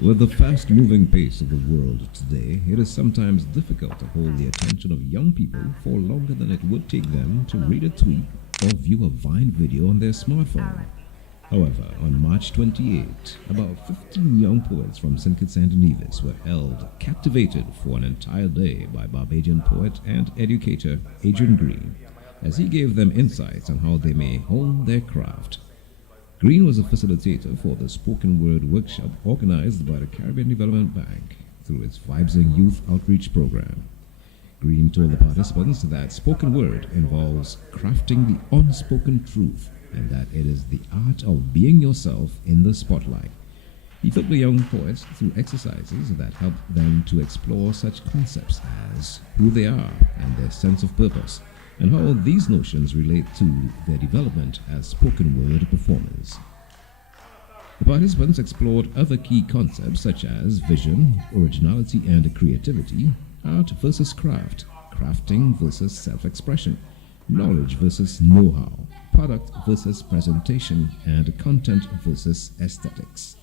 With the fast-moving pace of the world today, it is sometimes difficult to hold the attention of young people for longer than it would take them to read a tweet or view a Vine video on their smartphone. However, on March 28, about 15 young poets from St. Kitts and Nevis were held captivated for an entire day by Barbadian poet and educator Adrian Green, as he gave them insights on how they may hone their craft. Green was a facilitator for the spoken word workshop organized by the Caribbean Development Bank through its VYBZING youth outreach program. Green told the participants that spoken word involves crafting the unspoken truth and that it is the art of being yourself in the spotlight. He took the young poets through exercises that helped them to explore such concepts as who they are and their sense of purpose, and how these notions relate to their development as spoken word performers. The participants explored other key concepts such as vision, originality and creativity, art versus craft, crafting versus self-expression, knowledge versus know-how, product versus presentation, and content versus aesthetics.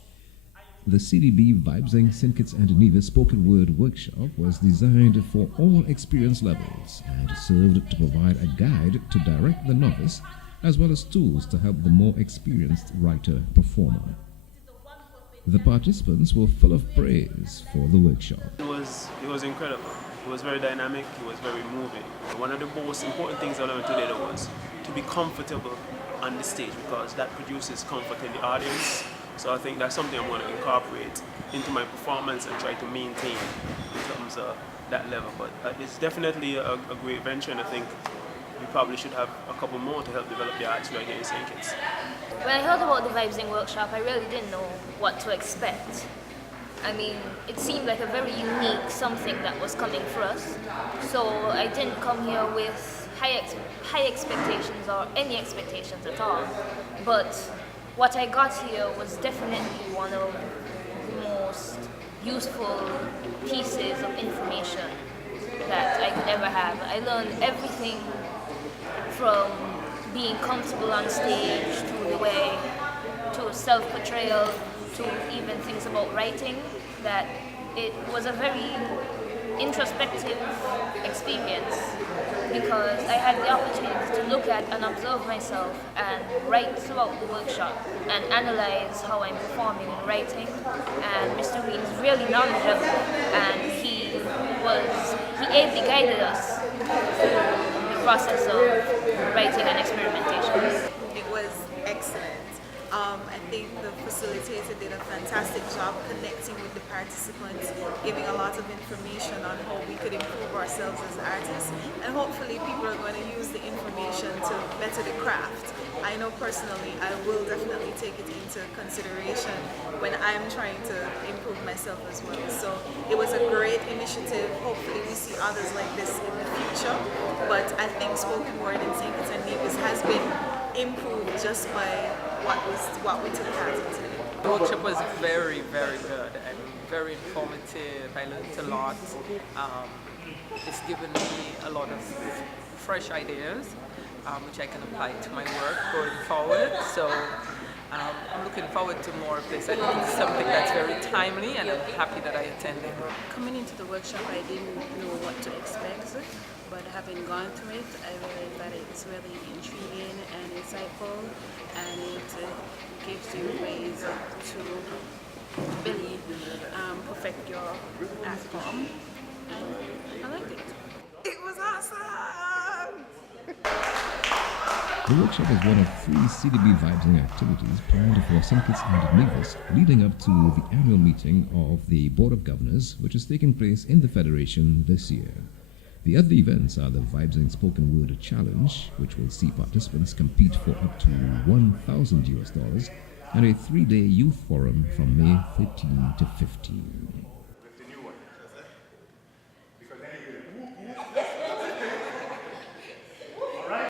The CDB VYBZING St. Kitts and Nevis Spoken Word Workshop was designed for all experience levels and served to provide a guide to direct the novice as well as tools to help the more experienced writer-performer. The participants were full of praise for the workshop. It was incredible. It was very dynamic, it was very moving. One of the most important things I learned today was to be comfortable on the stage because that produces comfort in the audience. So I think that's something I'm going to incorporate into my performance and try to maintain in terms of that level. But it's definitely a great venture, and I think we probably should have a couple more to help develop the arts right here in St. Kitts. When I heard about the VYBZING workshop, I really didn't know what to expect. I mean, it seemed like a very unique something that was coming for us. So I didn't come here with high expectations or any expectations at all. But what I got here was definitely one of the most useful pieces of information that I could ever have. I learned everything from being comfortable on stage to the way to self-portrayal to even things about writing, that it was a very introspective experience because I had the opportunity to look at and observe myself and write throughout the workshop and analyze how I'm performing in writing. And Mr. Green is really knowledgeable, and he ably guided us through the process of writing and experimentation. It was excellent. I think the facilitator did a fantastic job connecting with the participants, giving a lot of information on how we could improve ourselves as artists, and hopefully people are going to use the information to better the craft. I know personally I will definitely take it into consideration when I'm trying to improve myself as well. So it was a great initiative. Hopefully we see others like this in the future, but I think spoken word in St. Kitts and Nevis has been improved just by what we took part in today. The workshop was very, very good and very informative. I learned a lot. It's given me a lot of fresh ideas, which I can apply to my work going forward. So I'm looking forward to more of this. I think it's something that's very timely, and I'm happy that I attended. Coming into the workshop, I didn't know what to expect, but having gone through it, I realized that it's really intriguing and insightful, and it gives you ways to really perfect your art form, and I liked it. It was awesome! The workshop is one of 3 CDB VYBZING activities planned for St. Kitts and Nevis leading up to the annual meeting of the Board of Governors, which is taking place in the Federation this year. The other events are the VYBZING Spoken Word Challenge, which will see participants compete for up to $1,000 and a 3-day youth forum from May 13 to 15.